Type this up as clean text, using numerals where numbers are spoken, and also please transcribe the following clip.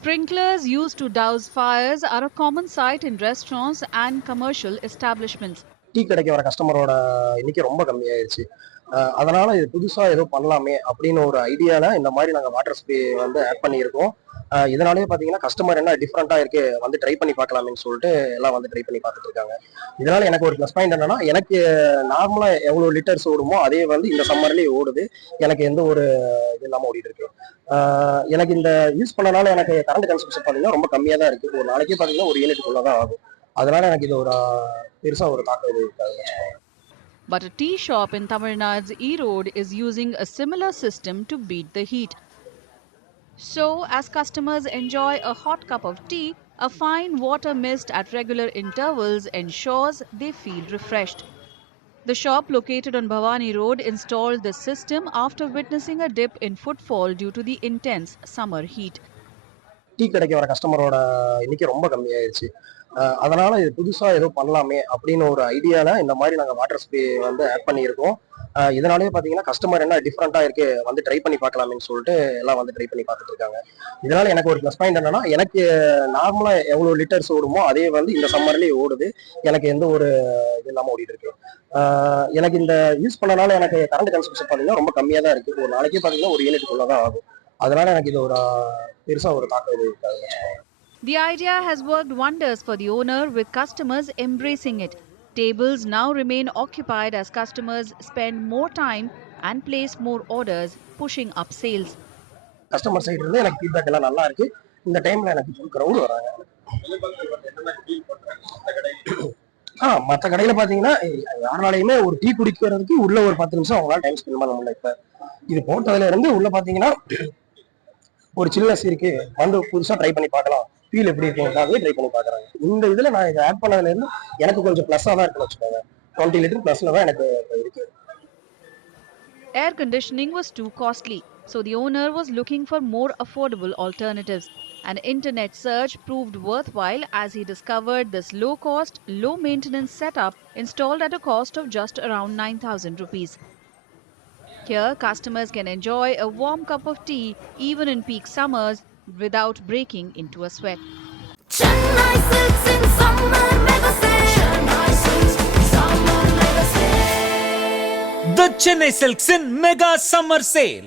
Sprinklers used to douse fires are a common sight in restaurants and commercial establishments. Tea கடைக்கு வர கஸ்டமரோட எண்ணிக்கை ரொம்ப கம்மியாயிருச்சு. அதனால இது புதுசா ஏதோ பண்ணலாமே அப்படின்னு ஒரு ஐடியால இந்த மாதிரி நாங்க வாட்டர் ஸ்ப்ரே வந்து ஆட் பண்ணியிருக்கோம். இதனாலேயே பார்த்தீங்கன்னா, கஸ்டமர் என்ன டிஃபரெண்ட்டா இருக்கு வந்து ட்ரை பண்ணி பார்க்கலாமேன்னு சொல்லிட்டு எல்லாம் வந்து ட்ரை பண்ணி பார்த்துட்டு இருக்காங்க. இதனால எனக்கு ஒரு ப்ளஸ் பாயிண்ட் என்னன்னா, எனக்கு நார்மலா எவ்வளோ லிட்டர்ஸ் ஓடுமோ, அதே வந்து இந்த சம்மர்லயே ஓடுது. எனக்கு எந்த ஒரு இது இல்லாம ஓடிட்டு இருக்கு. எனக்கு இந்த யூஸ் பண்ணனால எனக்கு கரண்ட் கன்சம்ப்ஷன் பார்த்தீங்கன்னா ரொம்ப கம்மியா தான் இருக்கு. ஒரு நாளைக்கே பார்த்தீங்கன்னா, ஒரு யூனிட்டுக்குள்ள தான் ஆகும். அதனால எனக்கு இது ஒரு பெருசா ஒரு தாக்கம் இது இருக்காதுன்னு வச்சுக்கோங்க. But a tea shop in Tamil Nadu's Erode is using a similar system to beat the heat. So, as customers enjoy a hot cup of tea, a fine water mist at regular intervals ensures they feel refreshed. The shop located on Bhavani Road installed this system after witnessing a dip in footfall due to the intense summer heat. Tea கடைக்கு வர கஸ்டமரோட எண்ணிக்கை ரொம்ப கம்மியாயிருச்சு. அதனால இது புதுசா ஏதோ பண்ணலாமே அப்படின்னு ஒரு ஐடியால இந்த மாதிரி நாங்க வாட்டர் ஸ்ப்ரே வந்து ஆட் பண்ணியிருக்கோம். இதனாலேயே பார்த்தீங்கன்னா, கஸ்டமர் என்ன டிஃபரெண்ட்டா இருக்கு வந்து ட்ரை பண்ணி பார்க்கலாமேன்னு சொல்லிட்டு எல்லாம் வந்து ட்ரை பண்ணி பார்த்துட்டு இருக்காங்க. இதனால எனக்கு ஒரு ப்ளஸ் பாயிண்ட் என்னன்னா, எனக்கு நார்மலா எவ்வளோ லிட்டர்ஸ் ஓடுமோ, அதே வந்து இந்த சம்மர்லயே ஓடுது. எனக்கு எந்த ஒரு இது இல்லாம ஓடிட்டு இருக்கு. எனக்கு இந்த யூஸ் பண்ணனால எனக்கு கரண்ட் கன்சம்ப்ஷன் பார்த்தீங்கன்னா ரொம்ப கம்மியா தான் இருக்கு. ஒரு நாளைக்கே பார்த்தீங்கன்னா, ஒரு யூனிட்டுக்குள்ள தான் ஆகும். அதனால எனக்கு இது ஒரு பெருசா ஒரு தாக்கம் இது இருக்காதுன்னு வச்சுக்கோங்க. The idea has worked wonders for the owner, with customers embracing it. Tables now remain occupied as customers spend more time and place more orders, pushing up sales. Customer side இருந்து எனக்கு ஃபீட்பேக் எல்லாம் நல்லா இருக்கு. இந்த டைம்ல எனக்கு full crowd வராங்க. மற்ற கடையில பாத்தீங்கன்னா, யாருனாலையுமே ஒரு டீ குடிக்கிறதுக்கு உள்ள ஒரு 10 நிமிஷம் அவங்களால டைம் ஸ்பெண்ட் பண்ண முடியல. இப்ப இது போட்டதுல இருந்து உள்ள பாத்தீங்கன்னா, ஒரு சில்னஸ் இருக்கு, வந்து புதுசா ட்ரை பண்ணி பார்க்கலாம், ஃபீல் எப்படி இருக்குங்கிறதாவே ட்ரை பண்ணி பார்க்கறாங்க. இந்த இதுல நான் இதை ஆட் பண்ணதுல இருந்து எனக்கு கொஞ்சம் ப்ளஸ்ஸா தான் இருக்குன்னு வச்சுக்கோங்க. 20 லிட்டர் ப்ளஸ்ல தான் எனக்கு இருக்கு. Air conditioning was too costly, so the owner was looking for more affordable alternatives. An internet search proved worthwhile as he discovered this low-cost, low-maintenance setup installed at a cost of just around 9,000 rupees. Here, customers can enjoy a warm cup of tea even in peak summers without breaking into a sweat. Chennai Silks in summer mega sale. Chennai Silks summer mega sale. The Chennai Silks in Mega Summer Sale.